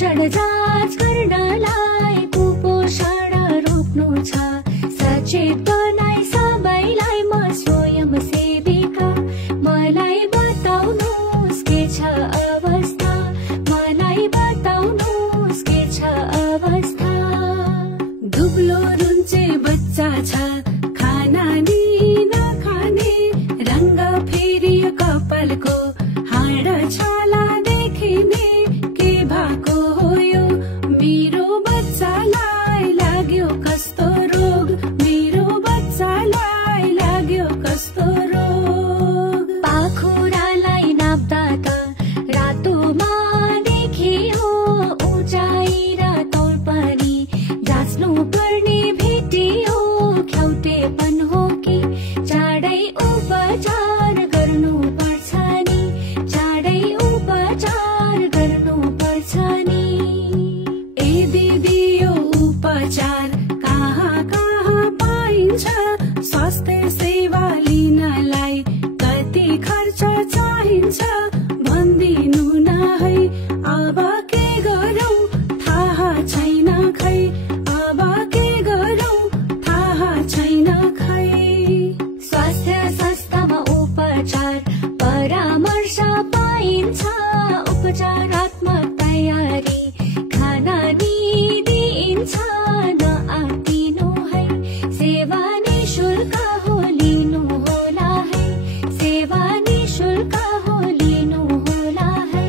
पोषण जाँच गर्नलाई कुपोषण रोक्नु छ। सचेत बनाई सबैलाई म स्वयं सेविका। मलाई बताउनुहोस् के छ अवस्था, मलाई बताउनुहोस् के छ अवस्था। दुब्लो रुन्चे बच्चा छ, खाना नि नखाने, रंग फेरियो कपालको, हाड छाला देखिने, के भएको हो यो? मेरो बच्चालाई लाग्यो कस्तो रोग, मेरो बच्चालाई लाग्यो कस्तो रोग। पाखुरालाई नाप्दा त रातोमा देखियो उचाइ र तौल पनि, जाँच्नु पर्ने भेटियो ख्याउटेपन हो कि? चाँडै उपचार गर्नु पर्छ नि, चाँडै उपचार गर्नु पर्छ नि। ए दिदी यो उपचार कहाँ कहाँ पाइन्छ? स्वास्थ्य सेवा लिनलाई कति खर्च चाहिन्छ? भनिदिनु न है, अब के गरौँ थाहा छैन खै, अब के गरौँ थाहा छैन खै। स्वास्थ्य संस्थामा उपचार परामर्श पाइन्छ, उपचारात्मक तयारी खाना नि दिइन्छ। नआत्तिनु है, सेवा निशुल्क हो लिनु होला है, सेवा निशुल्क हो लिनु होला है।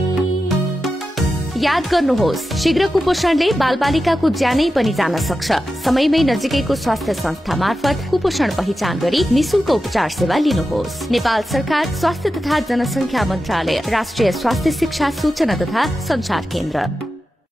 याद गर्नुहोस्, शीघ्र कुपोषणले बालबालिकाको ज्यानै पनि जान सक्छ। समयमै नजिकैको स्वास्थ्य संस्था मार्फत कुपोषण पहिचान गरी निशुल्क उपचार सेवा लिनुहोस्। नेपाल सरकार स्वास्थ्य तथा जनसंख्या मन्त्रालय, राष्ट्रिय स्वास्थ्य शिक्षा सूचना तथा संचार केन्द्र।